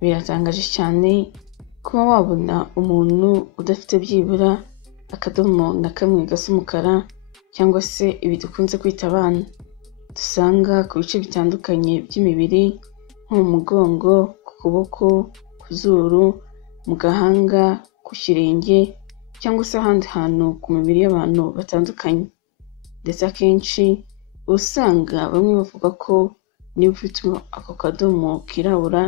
Biratangaje cyane kuba wabona umuntu udafite byibura akadomo na kamwe gasa umukara cyangwa se ibi dukunze kwita abana, dusanga ku bice bitandukanye by'imibiri nko mu mugongo, ku kuboko, ku zuru, mu gahanga, ku kirenge cyangwa se ahandi hantu ku mibiri y'abantu batandukanye. Ndetse akenshi usanga bamwe bavuga ko niba ufite ako kadomo kirabura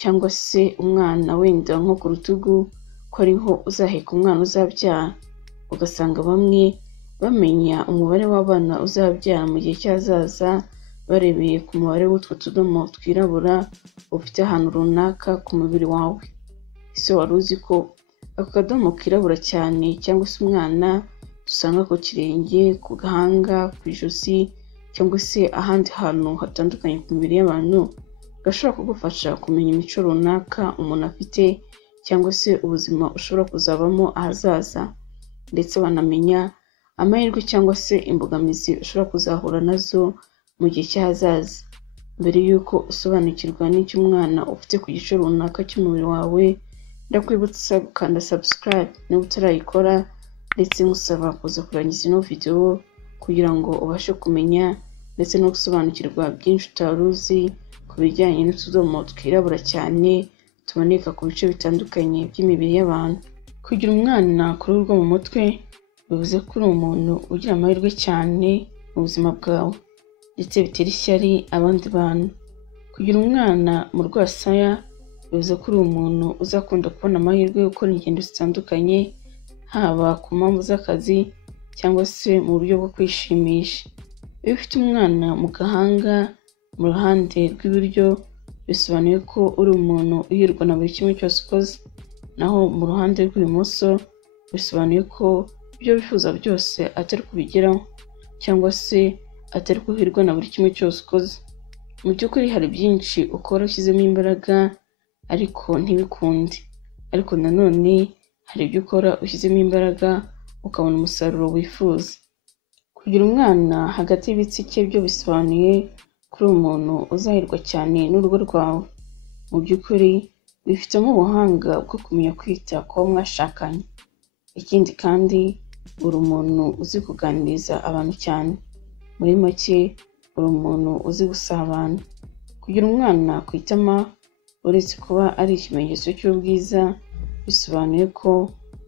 cyangwa se umwana wenda nko ku rutugu ko ariho uzaheka umwana uzabyara, ugasanga bamwe bamenya umubare w'abana uzabyara mu gihe cyazaza barebeye ku mubare w'utwo tudomo twirabura ufite ahantu runaka ku mubiri wawe. Ese wari uzi ko ako kadomo kirabura cyane cyangwa se umwana dusanga ku kirenge, ku gahanga, ku ijosi cyangwa se ahandi hantu hatandukanye ku mibiri y'abantu gashobora kugufasha kumenya imico runaka umuntu afite cyangwa se ubuzima ushobora kuzabamo ahazaza, ndetse banamenya amahirwe cyangwa se imbogamizi ushobora kuzahura nazo mu gihe cy'ahazaza. Mbere y'uko usobanukirwa n'icyo umwana ufite ku gice runaka cy'umubiri wawe, ndakwibutsa gukanda subscribe niba utarayikora, ndetse nkusaba kuza kurangiza ino video kugira ngo ubashe kumenya ndetse no gusobanukirwa byinshi utari uzi ku bijyanye n'utudomo twirabura cyane tuboneka ku bice bitandukanye by'imibiri y'abantu. Kugira umwana ku ruhu rwo mu mutwe bivuze ko uri umuntu ugira amahirwe cyane mu buzima bwawe, ndetse bitera ishyari abandi bantu. Kugira umwana mu rwasaya bivuze ko uri umuntu uzakunda kubona amahirwe yo gukora ingendo zitandukanye, haba ku mpamvu z'akazi cyangwa se mu buryo bwo kwishimisha. Iyo ufite umwana mu gahanga mu ruhande rw'iburyo bisobanuye ko uri umuntu uhirwa na buri kimwe cyose ukoze, naho mu ruhande rw'ibumoso bisobanuye ko ibyo wifuza byose atari kubigeraho cyangwa se atari kuhirwa na buri kimwe cyose ukoze. Mu by'ukuri hari byinshi ukora ushyizemo imbaraga ariko ntibikunde, ariko nanone hari ibyo ukora ushyizemo imbaraga ukabona umusaruro wifuza. Kugira umwana hagati y'ibitsike byo bisobanuye kuri umuntu uzahirwa cyane n'urugo rwawe. Mu by'ukuri bifitemo ubuhanga bwo kumenya kwita ku bo mwashakanye. Ikindi kandi uri umuntu uzi kuganiriza abantu cyane. Muri make uri umuntu uzi gusabana. Kugira umwana ku itama uretse kuba ari ikimenyetso cy'ubwiza, bisobanuye ko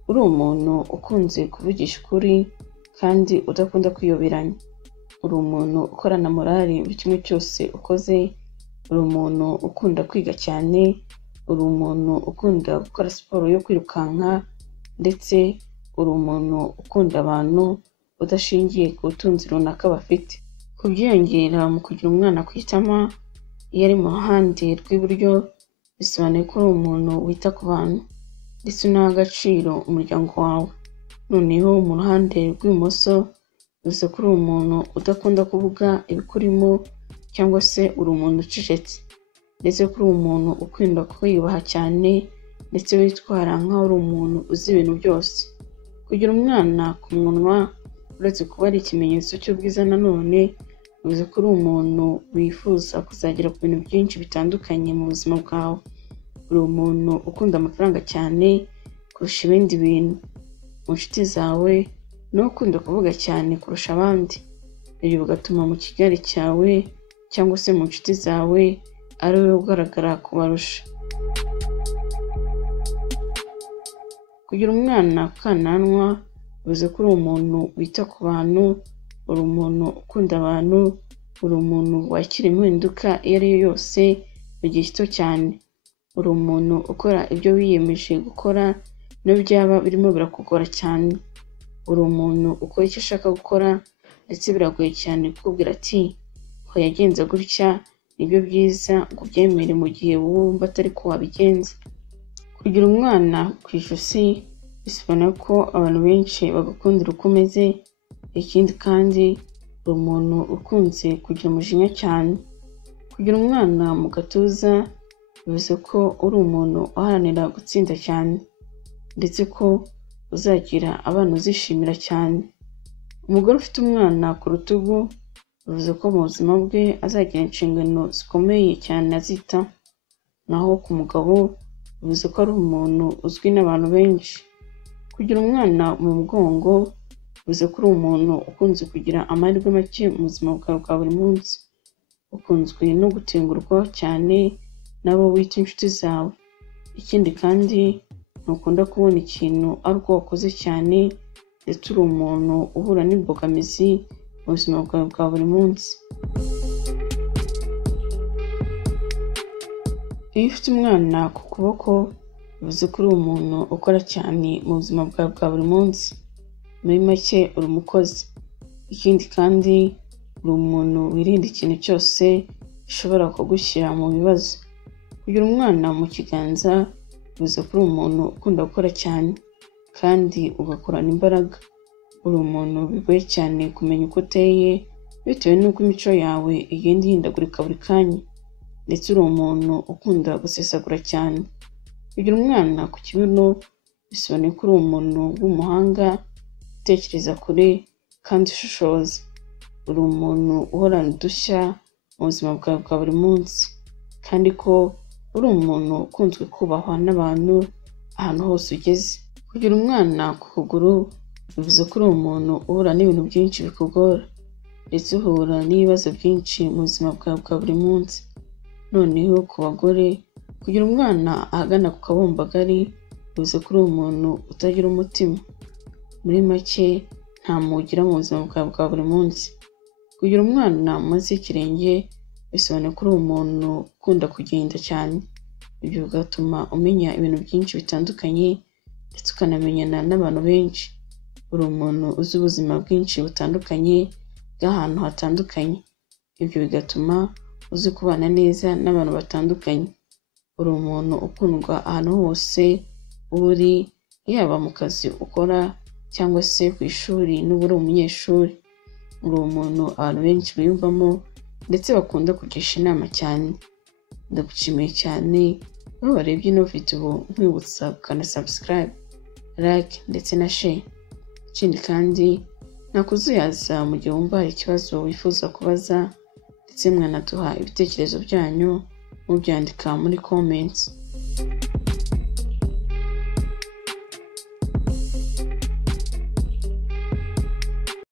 uri umuntu ukunze kuvugisha ukuri kandi udakunda kwiyoberanya. Uri umuntu ukorana morali buri kimwe cyose ukoze, uri umuntu ukunda kwiga cyane, uri umuntu ukunda gukora siporo yo kwirukanka, ndetse uri umuntu ukunda abantu udashingiye ku butunzi runaka bafite. Kubyiyongera mu kugira umwana ku itama iyo ari mu ruhande rw'iburyo bisobanuye ko uri umuntu wita ku bantu ndetse unaha agaciro umuryango wawe. Noneho mu ruhande rw'ibumoso bivuze ko uri umuntu udakunda kuvuga ibikurimo cyangwa se uri umuntu ucecetse, ndetse ko uri umuntu ukunda kwiyubaha cyane ndetse witwara nk'aho uri umuntu uzi ibintu byose. Kugira umwana ku munwa uretse kuba ari ikimenyetso cy'ubwiza, nanone bivuze ko uri umuntu wifuza kuzagera ku bintu byinshi bitandukanye mu buzima bwawe. Uri umuntu ukunda amafaranga cyane kurusha ibindi bintu. Mu nshuti zawe niwe ukunda kuvuga cyane kurusha abandi, ibyo bigatuma mu kigare cyawe cyangwa se mu nshuti zawe ari wowe ugaragara kubarusha. Kugira umwana ku kananwa bivuze ko uri umuntu wita ku bantu, uri umuntu ukunda abantu, uri umuntu wakira impinduka iyo ari yo yose mu gihe gito cyane. Uri umuntu ukora ibyo wiyemeje gukora n'iyo byaba birimo birakugora cyane. Uri umuntu ukora icyo ashaka gukora ndetse biragoye cyane kukubwira ati ho yagenze gutya nibyo byiza ngo ubyemere mu gihe wumva atari ko wabigenza. Kugira umwana ku ijosi bisobanura ko abantu benshi bagukundira uko umeze. Ikindi kandi uri umuntu ukunze kugira umujinya cyane. Kugira umwana mu gatuza bivuze ko uri umuntu uharanira gutsinda cyane, ndetse ko uzagira abana uzishimira cyane. Umugore ufite umwana ku rutugu bivuze ko mu buzima bwe azagira inshingano zikomeye cyane azitaho, naho ku mugabo bivuze ko ari umuntu uzwi n'abantu benshi. Kugira umwana mu mugongo bivuze ko uri umuntu ukunze kugira amahirwe make mu buzima bwawe bwa buri munsi. Ukunzwe no gutengurwa cyane n'abo wita inshuti zawe. Ikindi kandi ntukunda kubona ikintu ari uko wakoze cyane, ndetse uri umuntu uhura n'imbogamizi mu buzima bwawe bwa buri munsi. Iyo ufite umwana ku kuboko bivuze ko uri umuntu ukora cyane mu buzima bwawe bwa buri munsi. Muri make uri umukozi. Ikindi kandi uri umuntu wirinda ikintu cyose gishobora kugushyira mu bibazo. Kugira umwana mu kiganza bivuze ko uri umuntu ukunda gukora cyane kandi ugakorana imbaraga. Uri umuntu bigoye cyane kumenya uko uteye bitewe n'uko imico yawe igenda ihindagurika buri kanya, ndetse uri umuntu ukunda gusesagura cyane. Kugira umwana ku kibuno bisobanuye ko uri umuntu w'umuhanga, utekereza kure kandi ushishoza. Uri umuntu uhorana udushya mu buzima bwawe bwa buri munsi, kandi ko uri umuntu ukunzwe kubahwa n'abantu ahantu hose ugeze. Kugira umwana ku kuguru bivuze ko uri umuntu uhura n'ibintu byinshi bikugora, ndetse uhura n'ibibazo byinshi mu buzima bwawe bwa buri munsi. Noneho ku bagore, kugira umwana ahagana ku kabumbagari bivuze ko uri umuntu utagira umutima. Muri make nta mpuhwe ugira mu buzima bwawe bwa buri munsi. Kugira umwana munsi y'ikirenge bisobanuye ko uri umuntu ukunda kugenda cyane. Ibyo bigatuma umenya ibintu byinshi bitandukanye, ndetse ukanamenyana n'abantu benshi. Uri umuntu uzi ubuzima bwinshi butandukanye bw'ahantu hatandukanye. Ibyo bigatuma uzi kubana neza n'abantu batandukanye. Uri umuntu ukundwa ahantu hose uri, yaba mu kazi ukora cyangwa se ku ishuri n'ubu uri umunyeshuri. Uri umuntu abantu benshi biyumvamo ndetse bakunda kugisha inama cyane. Ndagushimiye cyane aho warebye ino video, nkwibutsa gukanda subscribe, like ndetse na share. Ikindi kandi nakuzuyaza mu gihe wumva hari ikibazo wifuza kubaza, ndetse mwanaduha ibitekerezo byanyu mubyandika muri comments.